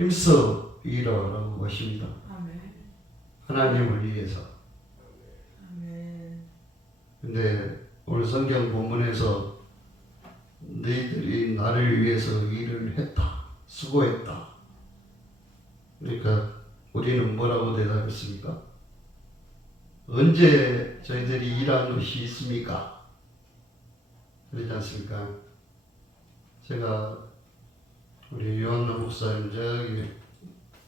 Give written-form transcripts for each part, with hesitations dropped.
힘써 일하라고 하십니다. 아멘. 하나님을 위해서. 아멘. 근데 오늘 성경 본문에서 너희들이 나를 위해서 일을 했다, 수고했다. 그러니까 우리는 뭐라고 대답했습니까? 언제 저희들이 일한 것이 있습니까? 그러지 않습니까? 제가 우리 요한나 목사님 저기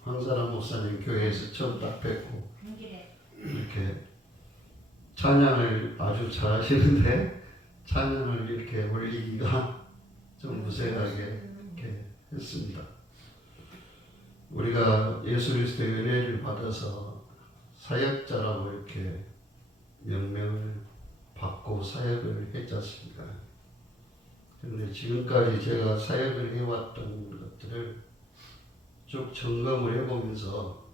황사람 목사님 교회에서 처음 딱 뵙고 이렇게 찬양을 아주 잘하시는데 찬양을 이렇게 올리기가 좀 무색하게 이렇게 했습니다. 우리가 예수 그리스도의 은혜를 받아서 사역자라고 이렇게 명명을 받고 사역을 했지 않습니까? 그런데 지금까지 제가 사역을 해왔던 것들을 쭉 점검을 해보면서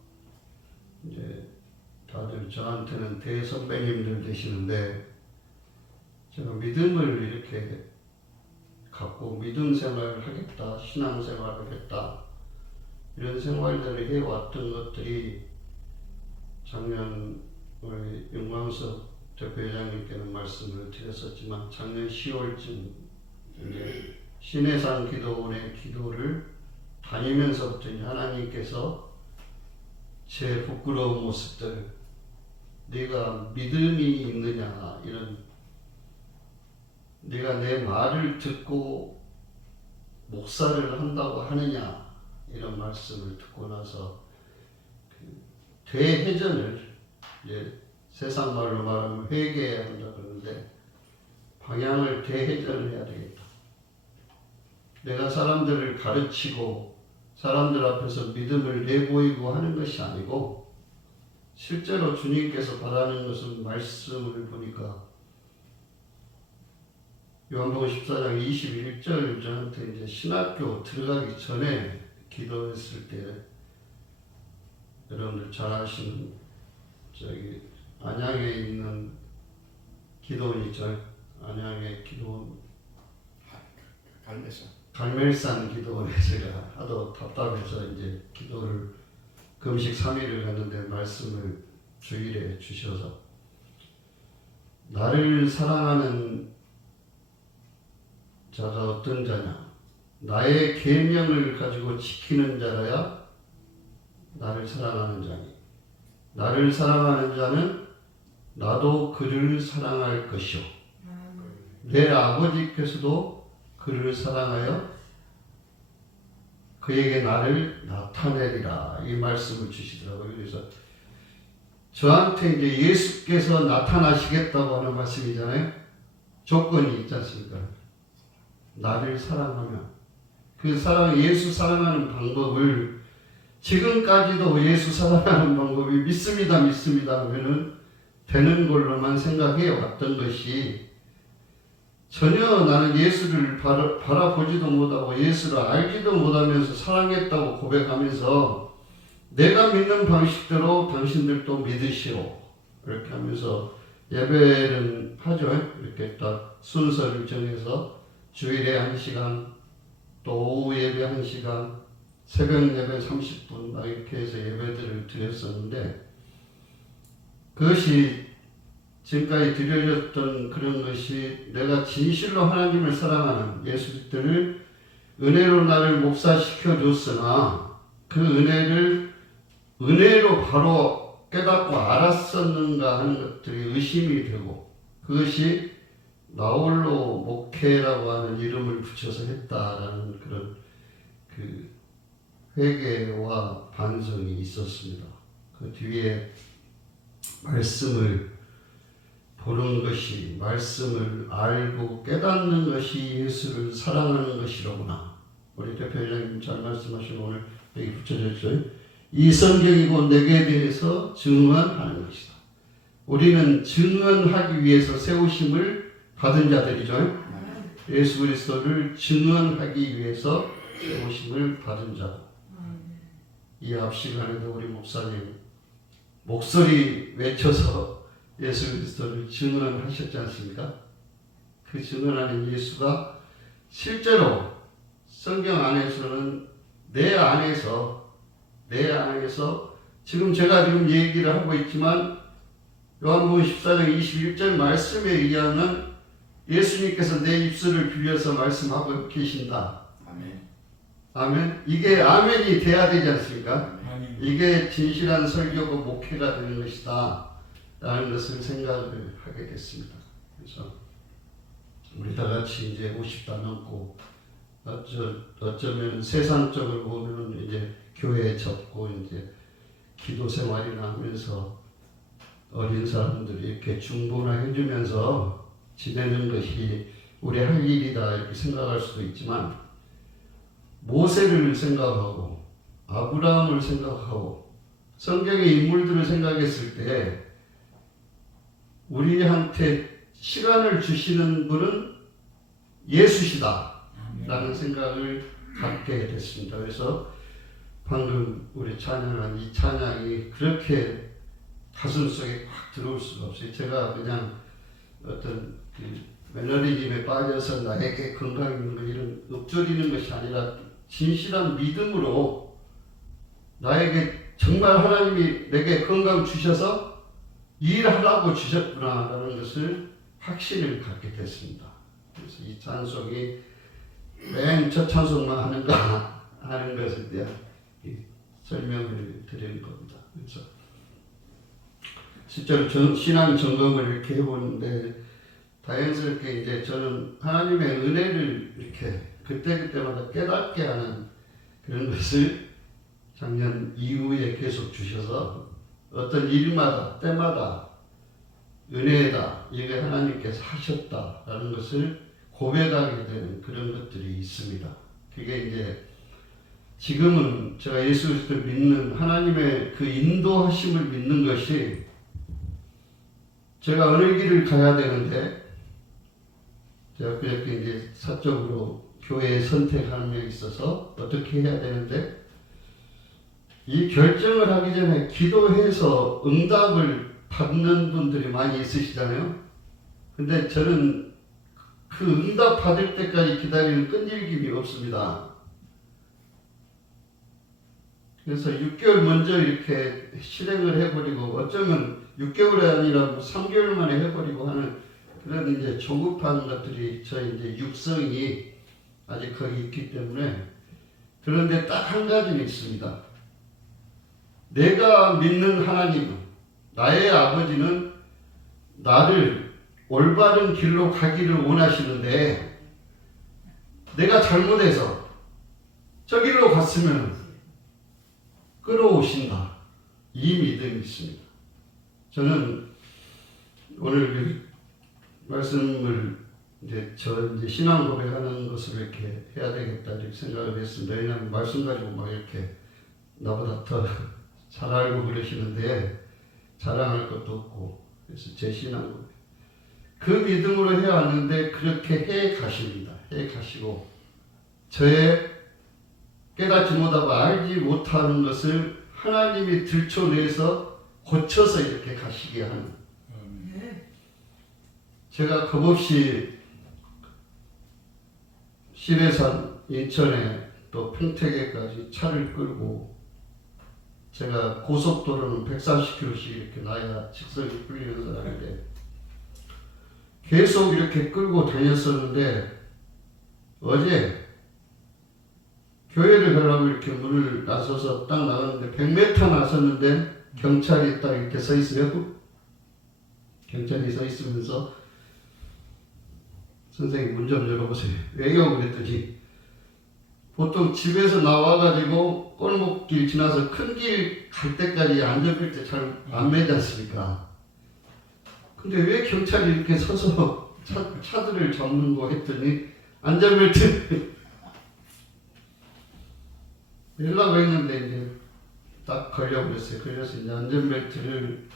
이제 다들 저한테는 대선배님들 되시는데 제가 믿음을 이렇게 갖고 믿음 생활을 하겠다, 신앙 생활을 하겠다 이런 생활들을 해왔던 것들이 작년 우리 윤광석 대표회장님께는 말씀을 드렸었지만 작년 10월쯤 이제 신해산 기도원의 기도를 다니면서부터 하나님께서 제 부끄러운 모습들, 네가 믿음이 있느냐 이런, 네가 내 말을 듣고 목사를 한다고 하느냐 이런 말씀을 듣고 나서 대회전을, 이제 세상 말로 말하면 회개해야 한다 그러는데 방향을 대회전을 해야 되겠다. 내가 사람들을 가르치고 사람들 앞에서 믿음을 내보이고 하는 것이 아니고 실제로 주님께서 바라는 것은 말씀을 보니까 요한복음 14장 21절 저한테 이제 신학교 들어가기 전에 기도했을 때 여러분들 잘 아시는 저기 안양에 있는 기도원 있죠. 안양의 기도원 갈멜산 기도원에 제가 하도 답답해서 이제 기도를 금식 3일을 했는데 말씀을 주일에 주셔서 나를 사랑하는 자가 어떤 자냐, 나의 계명을 가지고 지키는 자라야 나를 사랑하는 자니 나를 사랑하는 자는 나도 그를 사랑할 것이요 내 아버지께서도 그를 사랑하여 그에게 나를 나타내리라 이 말씀을 주시더라고요. 그래서 저한테 이제 예수께서 나타나시겠다고 하는 말씀이잖아요. 조건이 있지 않습니까? 나를 사랑하면 그 사랑, 예수 사랑하는 방법을 지금까지도 예수 사랑하는 방법이 믿습니다 하면은 되는 걸로만 생각해 왔던 것이 전혀 나는 예수를 바라보지도 못하고 예수를 알지도 못하면서 사랑했다고 고백하면서 내가 믿는 방식대로 당신들도 믿으시오 이렇게 하면서 예배는 하죠. 이렇게 딱 순서를 정해서 주일에 1시간 또 오후 예배 1시간 새벽 예배 30분 이렇게 해서 예배들을 드렸었는데 그것이 지금까지 드려졌던 그런 것이 내가 진실로 하나님을 사랑하는 예수 그리스도를 은혜로 나를 목사시켜 줬으나 그 은혜로 바로 깨닫고 알았었는가 하는 것들이 의심이 되고 그것이 나홀로 목회라고 하는 이름을 붙여서 했다라는 그런 그 회개와 반성이 있었습니다. 그 뒤에 말씀을 보는 것이, 말씀을 알고 깨닫는 것이 예수를 사랑하는 것이로구나. 우리 대표회장님 잘 말씀하신 오늘 여기 붙여져 있어요. 이 성경이고 내게 대해서 증언하는 것이다. 우리는 증언하기 위해서 세우심을 받은 자들이죠. 예수 그리스도를 증언하기 위해서 세우심을 받은 자고 이 앞 시간에도 우리 목사님 목소리 외쳐서 예수 그리스도를 증언하셨지 않습니까? 그 증언하는 예수가 실제로 성경 안에서는 내 안에서 내 안에서 지금 제가 지금 얘기를 하고 있지만 요한복음 14장 21절 말씀에 의하면 예수님께서 내 입술을 빌려서 말씀하고 계신다. 아멘. 아멘. 이게 아멘이 돼야 되지 않습니까? 아멘. 이게 진실한 설교고 목회가 되는 것이다 라는 것을 생각을 하게 됐습니다. 그래서 우리 다 같이 이제 50다 넘고 어쩌면 세상적으로 보면 이제 교회에 접고 이제 기도 생활이나 하면서 어린 사람들이 이렇게 중보나 해주면서 지내는 것이 우리 할 일이다 이렇게 생각할 수도 있지만 모세를 생각하고 아브라함을 생각하고 성경의 인물들을 생각했을 때 우리한테 시간을 주시는 분은 예수시다 라는 생각을 갖게 됐습니다. 그래서 방금 우리 찬양한 이 찬양이 그렇게 가슴속에 확 들어올 수가 없어요. 제가 그냥 어떤 매너리즘에 빠져서 나에게 건강 있는 거 이런 읊조리는 것이 아니라 진실한 믿음으로 나에게 정말 하나님이 내게 건강 주셔서 일하라고 주셨구나라는 것을 확신을 갖게 됐습니다. 그래서 이 찬송이 맨 첫 찬송만 하는가 하는 것에 대한 설명을 드리는 겁니다. 그래서 실제로 신앙 점검을 이렇게 해보는데 다행스럽게 이제 저는 하나님의 은혜를 이렇게 그때그때마다 깨닫게 하는 그런 것을 작년 이후에 계속 주셔서 어떤 일마다 때마다 은혜다 이게 하나님께서 하셨다라는 것을 고백하게 되는 그런 것들이 있습니다. 그게 이제 지금은 제가 예수 그리스도를 믿는 하나님의 그 인도하심을 믿는 것이 제가 어느 길을 가야 되는데 제가 그렇게 이제 사적으로 교회에 선택하는 데 있어서 어떻게 해야 되는데 이 결정을 하기 전에 기도해서 응답을 받는 분들이 많이 있으시잖아요. 근데 저는 그 응답 받을 때까지 기다리는 끈질김이 없습니다. 그래서 6개월 먼저 이렇게 실행을 해버리고 어쩌면 6개월이 아니라 3개월 만에 해버리고 하는 그런 이제 조급한 것들이 저희 이제 육성이 아직 거기 있기 때문에 그런데 딱 한 가지는 있습니다. 내가 믿는 하나님은 나의 아버지는 나를 올바른 길로 가기를 원하시는데 내가 잘못해서 저 길로 갔으면 끌어오신다. 이 믿음이 있습니다. 저는 오늘 말씀을 이제 신앙 고백하는 것을 이렇게 해야 되겠다 이렇게 생각을 했습니다. 왜냐하면 말씀 가지고 막 이렇게 나보다 더 잘 알고 그러시는데 자랑할 것도 없고 그래서 제 신앙 고백 그 믿음으로 해왔는데 그렇게 해 가십니다. 해 가시고 저의 깨닫지 못하고 알지 못하는 것을 하나님이 들춰내서 고쳐서 이렇게 가시게 하는 제가 겁없이 시내산 인천에 또 평택에까지 차를 끌고 제가 고속도로는 140km씩 이렇게 나야 직선이 풀리는 사람인데 계속 이렇게 끌고 다녔었는데 어제 교회를 가려고 이렇게 문을 나서서 딱 나갔는데 100m 나섰는데 경찰이 딱 이렇게 서 있어요. 경찰이 서 있으면서 선생님 문 좀 열어보세요. 왜요? 그랬더니 보통 집에서 나와가지고 골목길 지나서 큰 길 갈 때까지 안전벨트 잘 안 매지 않습니까? 근데 왜 경찰이 이렇게 서서 차들을 잡는 거 했더니 안전벨트 연락을 했는데 이제 딱 걸려버렸어요. 그래서 이제 안전벨트를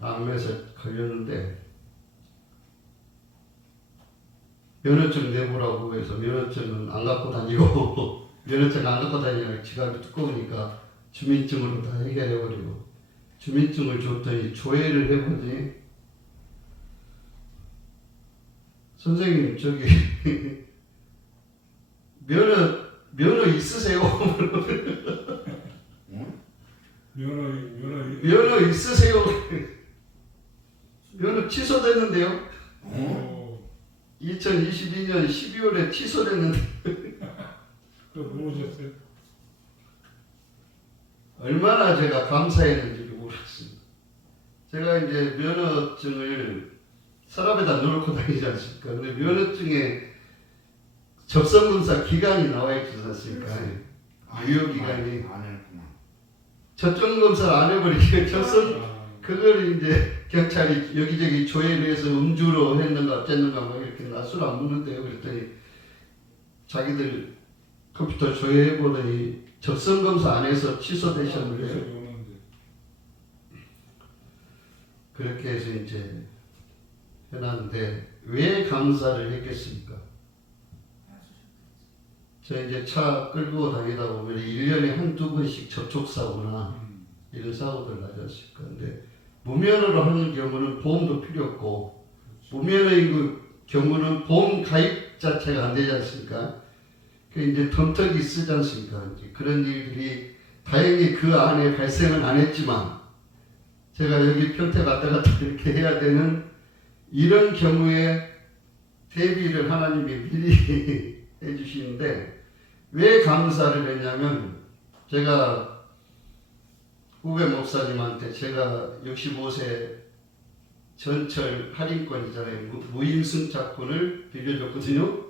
안 매서 걸렸는데 면허증 내보라고 해서 면허증은 안 갖고 다니고 면허증 안 갖고 다니니까 지갑이 두꺼우니까 주민증으로 다 해결해버리고 주민증을 줬더니 조회를 해보니 선생님 저기 면허 있으세요? 면허 있으세요? 면허 취소됐는데요. 2022년 12월에 취소됐는데 또 모르셨어요? 얼마나 제가 감사했는지 모르겠습니다. 제가 이제 면허증을 서랍에다 넣어놓고 다니지 않습니까? 근데 면허증에 접선검사 기간이 나와 있지 않습니까? 유효기간이. 안 했구나. 접선검사를 안 해버리게 그걸 이제 경찰이 여기저기 조회를 해서 음주로 했는가 어쨌는가 뭐 이렇게 낯설 안 묻는데요. 그랬더니 자기들 컴퓨터 조회해보더니 접선검사 안 해서 취소되셨는데요. 그렇게 해서 이제 해놨는데 왜 감사를 했겠습니까? 저 이제 차 끌고 다니다 보면 1년에 한두 번씩 접촉사고나 이런 사고들 나지 않습니까? 근데 무면허로 하는 경우는 보험도 필요 없고 무면허인 경우는 보험 가입 자체가 안 되지 않습니까? 그 이제 덤터기 쓰지 않습니까? 이제 그런 일들이 다행히 그 안에 발생은 안 했지만 제가 여기 평택 왔다 갔다 이렇게 해야 되는 이런 경우에 대비를 하나님이 미리 해주시는데 왜 감사를 했냐면 제가 후배 목사님한테 제가 65세 전철 할인권 있잖아요. 무임승차권을 빌려줬거든요.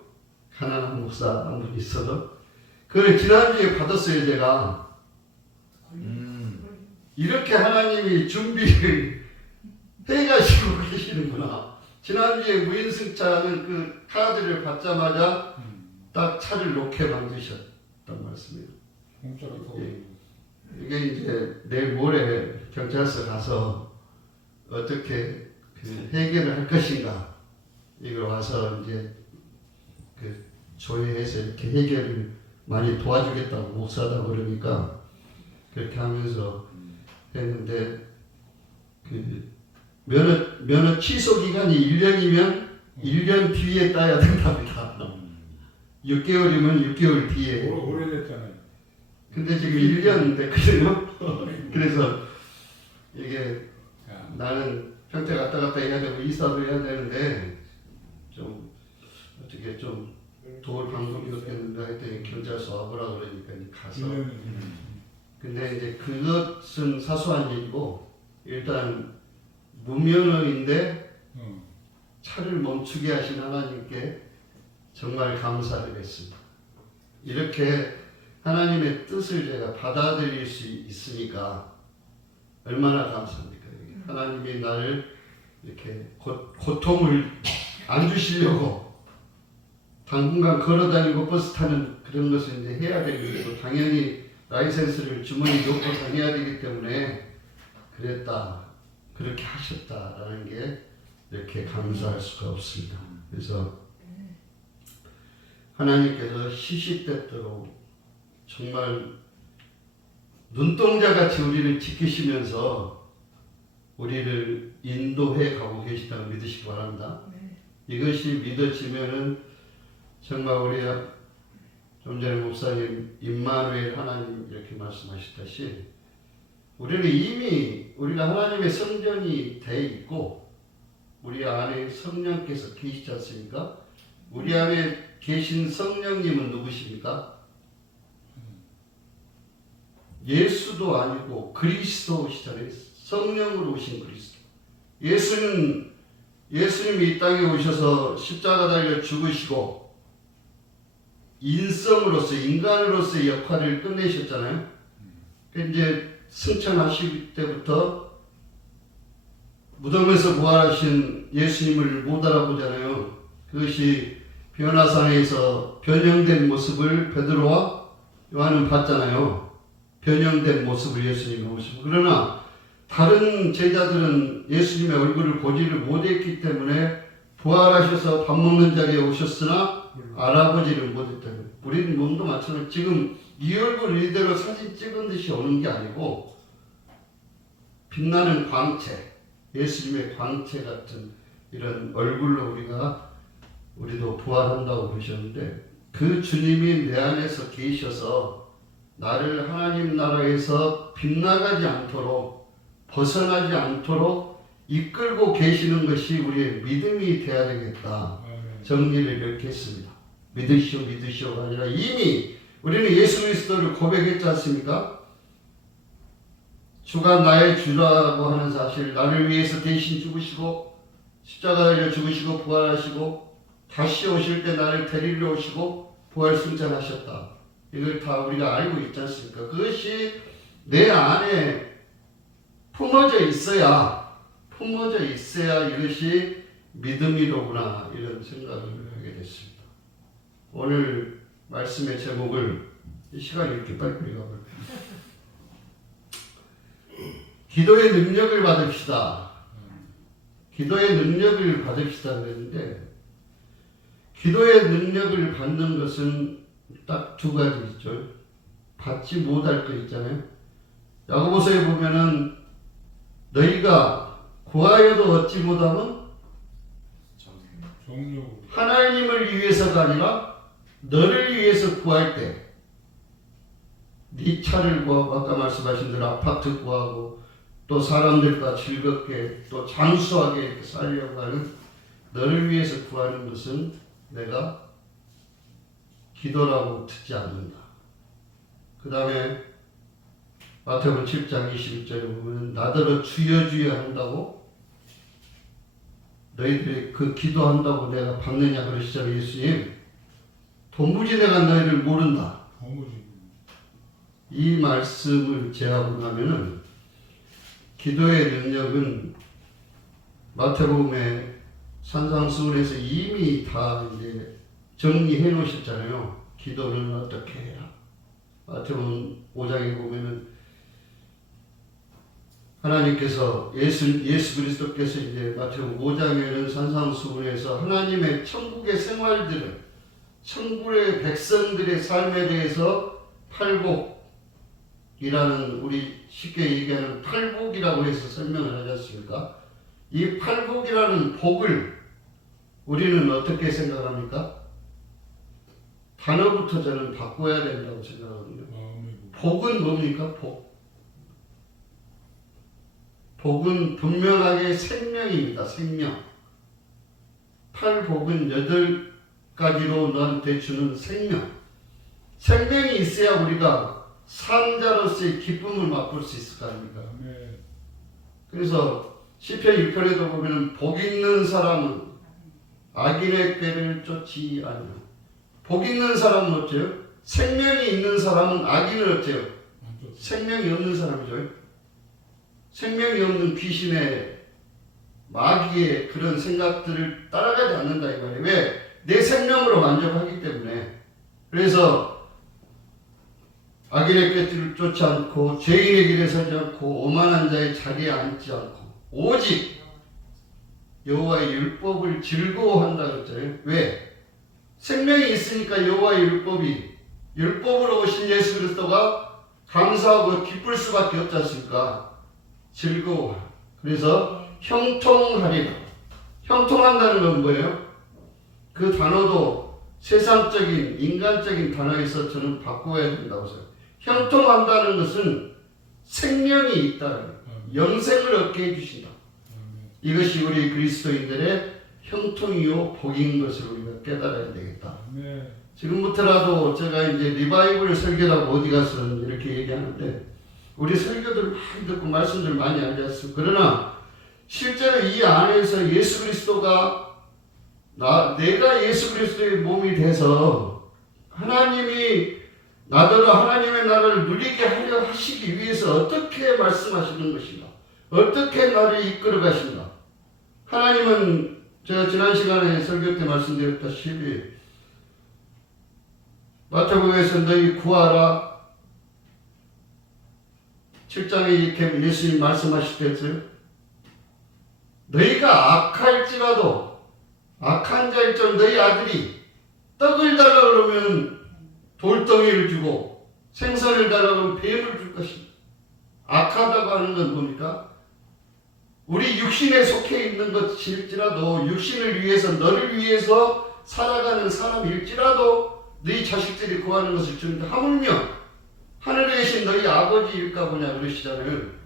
가난한 목사 한 분 있어서 그걸 지난주에 받았어요. 제가 이렇게 하나님이 준비를 해가시고 계시는구나. 지난주에 무임승차는 그 카드를 받자마자 딱 차를 놓게 만드셨단 말씀이에요. 예. 이게 이제 내일 모레 경찰서 가서 어떻게 그 해결을 할 것인가 이걸 와서 이제 그 조회해서 이렇게 해결을 많이 도와주겠다고 목사다 그러니까 그렇게 하면서 했는데 그 면허 취소 기간이 1년이면 1년 뒤에 따야 된답니다. 6개월이면 6개월 뒤에. 오래됐잖아요. 근데 지금 1년 됐거든요. 그래서 이게 나는 평택 왔다 갔다 해야 되고 이사도 해야 되는데 좀 어떻게 좀 도울 방법이 없겠는가 했더니 경찰서 와보라 그러니까 이제 가서. 근데 이제 그것은 사소한 일이고 일단 무면허인데 차를 멈추게 하신 하나님께 정말 감사를 했습니다. 이렇게 하나님의 뜻을 제가 받아들일 수 있으니까 얼마나 감사합니까? 하나님이 나를 이렇게 고통을 안 주시려고 당분간 걸어다니고 버스 타는 그런 것을 이제 해야 되고 당연히 라이센스를 주머니 넣고 다녀야 되기 때문에 그랬다, 그렇게 하셨다라는 게 이렇게 감사할 수가 없습니다. 그래서 하나님께서 시시때때로 정말 눈동자같이 우리를 지키시면서 우리를 인도해 가고 계시다고 믿으시기 바랍니다. 이것이 믿어지면은 정말 우리 좀 전에 목사님 임마누엘 하나님 이렇게 말씀하셨다시 우리는 이미 우리가 하나님의 성전이 돼 있고 우리 안에 성령께서 계시지 않습니까? 우리 안에 계신 성령님은 누구십니까? 예수도 아니고 그리스도시잖아요. 성령으로 오신 그리스도. 예수님이 이 땅에 오셔서 십자가 달려 죽으시고 인성으로서 인간으로서의 역할을 끝내셨잖아요. 이제 승천하실 때부터 무덤에서 부활하신 예수님을 못 알아보잖아요. 그것이 변화산에서 변형된 모습을 베드로와 요한은 봤잖아요. 변형된 모습을 예수님의 모습. 그러나 다른 제자들은 예수님의 얼굴을 보지를 못했기 때문에 부활하셔서 밥 먹는 자리에 오셨으나 알아보지를 못했다. 우리는 몸도 마찬가지로 지금 이 얼굴 이대로 사진 찍은 듯이 오는 게 아니고 빛나는 광채, 예수님의 광채 같은 이런 얼굴로 우리도 부활한다고 보셨는데 그 주님이 내 안에서 계셔서 나를 하나님 나라에서 빗나가지 않도록 벗어나지 않도록 이끌고 계시는 것이 우리의 믿음이 되어야 되겠다. 아멘. 정리를 이렇게 했습니다. 믿으시오가 아니라 이미 우리는 예수 그리스도를 고백했지 않습니까? 주가 나의 주라고 하는 사실, 나를 위해서 대신 죽으시고 십자가에 달려 죽으시고 부활하시고 다시 오실 때 나를 데리러 오시고 부활승천하셨다. 이걸 다 우리가 알고 있지 않습니까? 그것이 내 안에 품어져 있어야 이것이 믿음이로구나, 이런 생각을 하게 됐습니다. 오늘 말씀의 제목을, 이 시간이 이렇게 빨리빨리 가버려. 기도의 능력을 받읍시다. 기도의 능력을 받읍시다 그랬는데, 기도의 능력을 받는 것은 딱 두 가지 있죠. 받지 못할 것 있잖아요. 야고보서에 보면은 너희가 구하여도 얻지 못하면 정욕으로. 하나님을 위해서가 아니라 너를 위해서 구할 때, 네 차를 구하고 아까 말씀하신 대로 아파트 구하고 또 사람들과 즐겁게 또 장수하게 살려고 하는 너를 위해서 구하는 것은 내가 기도라고 듣지 않는다. 그 다음에 마태복음 7장 21절에 보면 나더러 주여 주여 한다고 너희들이 그 기도한다고 내가 받느냐 그러시잖아요. 예수님, 도무지 내가 너희를 모른다. 이 말씀을 제하고 나면은 기도의 능력은 마태복음의 산상수훈에서 이미 다 이제 정리해 놓으셨잖아요. 기도는 어떻게 해야. 마태복음 5장에 보면은 하나님께서 예수 그리스도께서 이제 마태복음 5장에는 산상수훈에서 하나님의 천국의 생활들을, 천국의 백성들의 삶에 대해서 팔복이라는, 우리 쉽게 얘기하는 팔복이라고 해서 설명을 하지 않습니까? 이 팔복이라는 복을 우리는 어떻게 생각합니까? 단어부터 저는 바꿔야 된다고 생각하거든요. 복은 뭡니까? 복은 분명하게 생명입니다. 생명. 팔복은 8가지로 너한테 주는 생명. 생명이 있어야 우리가 삶자로서의 기쁨을 맛볼 수 있을 거 아닙니까? 그래서 시편 1편에도 보면 복 있는 사람은 악인의 꾀를 쫓지 않으며, 복 있는 사람은 어때요? 생명이 있는 사람은 악인은 어때요? 생명이 없는 사람이죠. 생명이 없는 귀신의, 마귀의 그런 생각들을 따라가지 않는다 이 말이에요. 왜? 내 생명으로 만족하기 때문에. 그래서 악인의 꾀를 쫓지 않고 죄인의 길에 서지 않고 오만한 자의 자리에 앉지 않고 오직 여호와의 율법을 즐거워한다 그랬잖아요. 왜? 생명이 있으니까 여호와의 율법으로 오신 예수 그리스도가 감사하고 기쁠 수밖에 없지 않습니까? 즐거워. 그래서 형통하리라. 형통한다는 건 뭐예요? 그 단어도 세상적인 인간적인 단어에서 저는 바꿔야 된다고 생각해요. 형통한다는 것은 생명이 있다. 영생을 얻게 해주신다. 이것이 우리 그리스도인들의 형통이요 복인 것을 우리가 깨달아야 되겠다. 지금부터라도 제가 이제 리바이벌 설교라고 어디 가서는 이렇게 얘기하는데, 우리 설교들 많이 듣고 말씀들 많이 알지 않습니까? 그러나 실제로 이 안에서 예수 그리스도가 내가 예수 그리스도의 몸이 돼서 하나님이 나더러 하나님의 나라를 누리게 하려 하시기 위해서 어떻게 말씀하시는 것인가? 어떻게 나를 이끌어 가신가? 하나님은 제가 지난 시간에 설교 때 말씀드렸다시피 마태복음에서 너희 구하라 7장에 이렇게 예수님 말씀하실 때 했어요. 너희가 악한 자일지언정 너희 아들이 떡을 달라 그러면 돌덩이를 주고 생선을 달라 그러면 뱀을 줄 것입니다. 악하다고 하는 건 뭡니까? 우리 육신에 속해 있는 것일지라도, 육신을 위해서 너를 위해서 살아가는 사람일지라도 너희 자식들이 구하는 것을 주는데, 하물며 하늘에 계신 너희 아버지일까 보냐 그러시잖아요.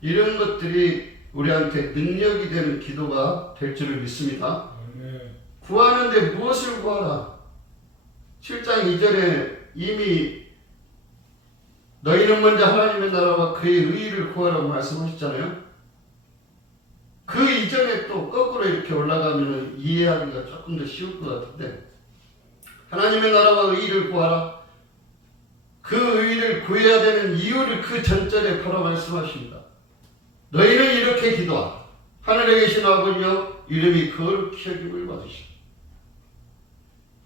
이런 것들이 우리한테 능력이 되는 기도가 될 줄을 믿습니다. 아멘. 구하는데 무엇을 구하라? 7장 2절에 이미 너희는 먼저 하나님의 나라와 그의 의의를 구하라고 말씀하셨잖아요. 그 이전에 또 거꾸로 이렇게 올라가면 이해하기가 조금 더 쉬울 것 같은데, 하나님의 나라와 의의를 구하라. 그 의의를 구해야 되는 이유를 그 전절에 바로 말씀하십니다. 너희는 이렇게 기도하라. 하늘에 계신 아버지여 이름이 거룩히 여김을 받으시라.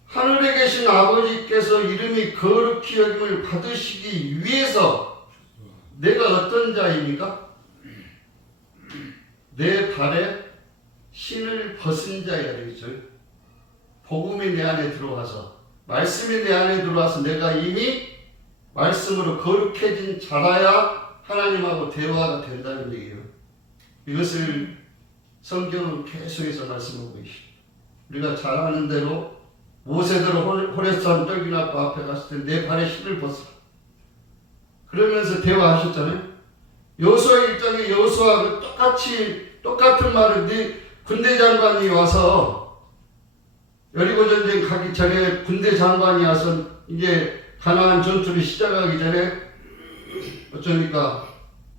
하늘에 계신 아버지께서 이름이 거룩히 여김을 받으시기 위해서 내가 어떤 자입니까? 내 발에 신을 벗은 자야 되겠죠. 복음이 내 안에 들어와서, 말씀이 내 안에 들어와서 내가 이미 말씀으로 거룩해진 자라야 하나님하고 대화가 된다는 얘기예요. 이것을 성경은 계속해서 말씀하고 계십니다. 우리가 잘 아는 대로 모세대로 호레산 떨기나무 앞에 갔을 때 내 발에 신을 벗어 그러면서 대화하셨잖아요. 여호수아 1장에 여호수아가 똑같은 말을 네 군대 장관이 와서, 여리고 전쟁 가기 전에 군대 장관이 와서 이제 가나안 전투를 시작하기 전에 어쩌니까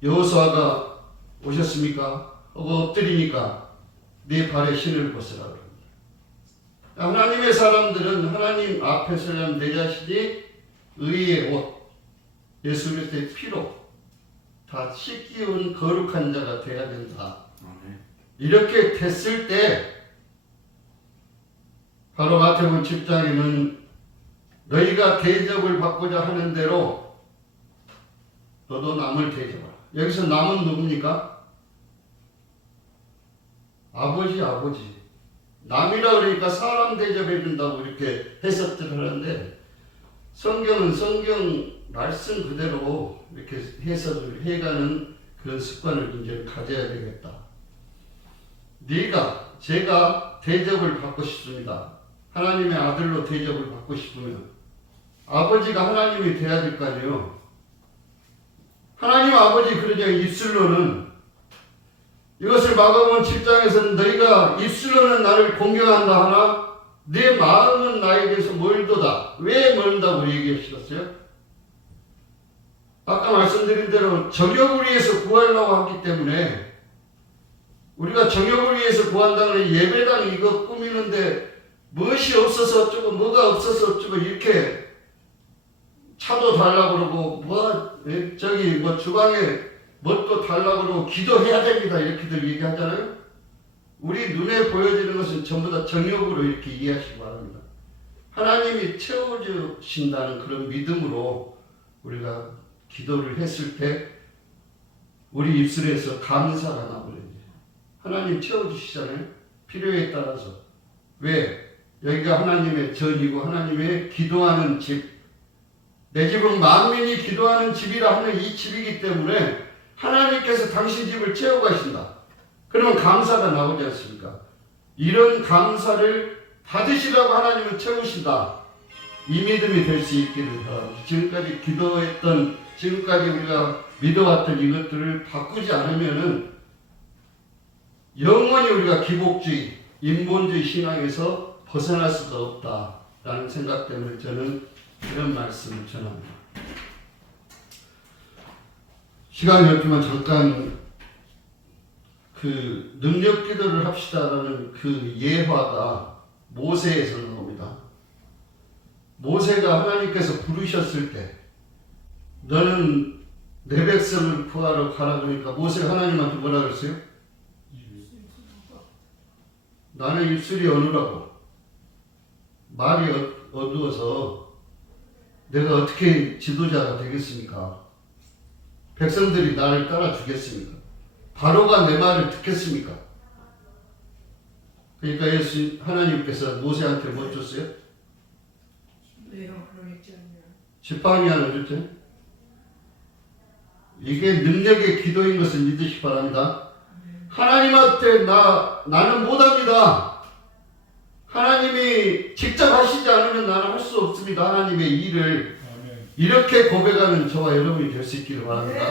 여호수아가 오셨습니까? 하고 엎드리니까 네 발에 신을 벗으라 그럽니다. 하나님의 사람들은 하나님 앞에 서려면 내 자신이 의의 옷, 예수 그리스도의 피로 다 씻기운 거룩한 자가 되어야 된다. 이렇게 됐을 때 바로 마태복음 10장에는 너희가 대접을 받고자 하는 대로 너도 남을 대접하라. 여기서 남은 누굽니까? 아버지. 남이라 그러니까 사람 대접해 준다고 이렇게 해석들 하는데, 성경은 성경 말씀 그대로 이렇게 해석을 해가는 그런 습관을 이제 가져야 되겠다. 제가 대접을 받고 싶습니다. 하나님의 아들로 대접을 받고 싶으면 아버지가 하나님이 돼야 될 거 아니에요. 하나님 아버지 그러냐 입술로는, 이것을 마가복음 7장에서는 너희가 입술로는 나를 공경한다 하나 내 마음은 나에게서 멀도다. 왜 멀다고 얘기하셨어요? 아까 말씀드린 대로 정욕을 위해서 구하려고 하기 때문에, 우리가 정욕을 위해서 구한다는 예배당 이거 꾸미는데 무엇이 없어서 어쩌고 뭐가 없어서 어쩌고 이렇게 차도 달라고 그러고 주방에 뭣도 달라고 그러고 기도해야 됩니다 이렇게들 얘기하잖아요. 우리 눈에 보여지는 것은 전부 다 정욕으로 이렇게 이해하시기 바랍니다. 하나님이 채워주신다는 그런 믿음으로 우리가 기도를 했을 때 우리 입술에서 감사가 나오는 거예요. 하나님 채워주시잖아요. 필요에 따라서. 왜? 여기가 하나님의 전이고 하나님의 기도하는 집, 내 집은 만민이 기도하는 집이라 하는 이 집이기 때문에 하나님께서 당신 집을 채워 가신다. 그러면 감사가 나오지 않습니까? 이런 감사를 받으시라고 하나님은 채우신다. 이 믿음이 될 수 있기를 바랍니다. 지금까지 기도했던, 지금까지 우리가 믿어왔던 이것들을 바꾸지 않으면은 영원히 우리가 기복주의, 인본주의 신앙에서 벗어날 수가 없다라는 생각 때문에 저는 이런 말씀을 전합니다. 시간이 없지만 잠깐 그 능력 기도를 합시다라는 그 예화가 모세에서 나옵니다. 모세가 하나님께서 부르셨을 때 너는 내 백성을 구하러 가라 그러니까 모세가 하나님한테 뭐라 그랬어요? 나는 입술이 어누라고. 말이 어두워서 내가 어떻게 지도자가 되겠습니까? 백성들이 나를 따라주겠습니까? 바로가 내 말을 듣겠습니까? 그러니까 하나님께서 모세한테 뭐 줬어요? 지팡이 하나 줬죠? 이게 능력의 기도인 것을 믿으시기 바랍니다. 하나님한테 나는 못합니다. 하나님이 직접 하시지 않으면 나는 할 수 없습니다. 하나님의 일을. 이렇게 고백하는 저와 여러분이 될 수 있기를 바랍니다.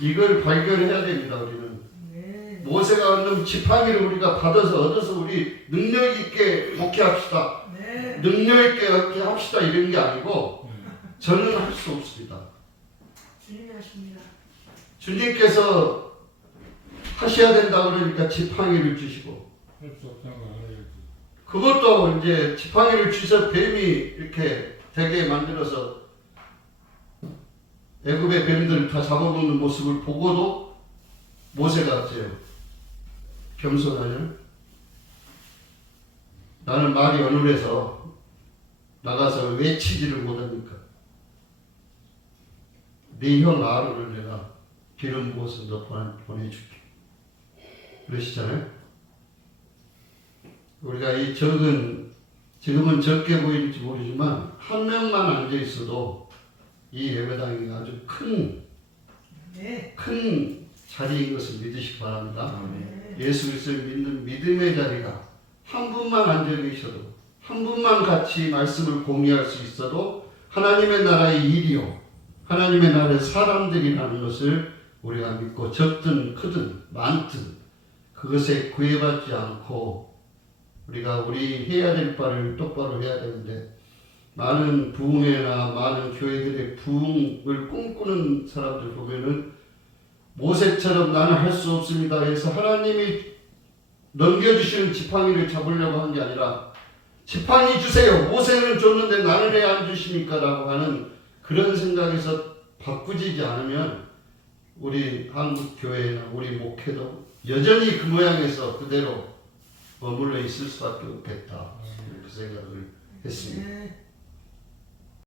이걸 발견해야 됩니다. 우리는 네. 모세가 얻는 지팡이를 우리가 얻어서 우리 능력 있게 목회합시다. 네. 능력 있게 얻게 합시다 이런 게 아니고 저는 할 수 없습니다. 주님이 하십니다. 주님께서 하셔야 된다 그러니까 지팡이를 주시고 할 수 없다는 걸 알아야지. 그것도 이제 지팡이를 주셔 뱀이 이렇게 되게 만들어서 애굽의 뱀들 다 잡아먹는 모습을 보고도 모세가 어째요? 겸손하냐? 나는 말이 어눌해서 나가서 외치지를 못하니까 네 형 아론을 내가 기름 부어서 너 보내줄게. 그러시잖아요. 우리가 이 지금은 적게 보일지 모르지만 한 명만 앉아 있어도 이 예배당이 아주 네. 큰 자리인 것을 믿으시기 바랍니다. 네. 예수 그리스도를 믿는 믿음의 자리가 한 분만 앉아 계셔도 한 분만 같이 말씀을 공유할 수 있어도 하나님의 나라의 일이요 하나님의 나라의 사람들이라는 것을 우리가 믿고 적든 크든 많든 그것에 구애받지 않고 우리가 해야 될 바를 똑바로 해야 되는데 많은 부흥회나 많은 교회들의 부흥을 꿈꾸는 사람들 보면은 모세처럼 나는 할 수 없습니다 해서 하나님이 넘겨주시는 지팡이를 잡으려고 한 게 아니라 지팡이 주세요. 모세는 줬는데 나는 왜 안 주십니까? 라고 하는 그런 생각에서 바꾸지 않으면 우리 한국교회나 우리 목회도 여전히 그 모양에서 그대로 머물러 있을 수밖에 없겠다. 그 생각을 했습니다. 네.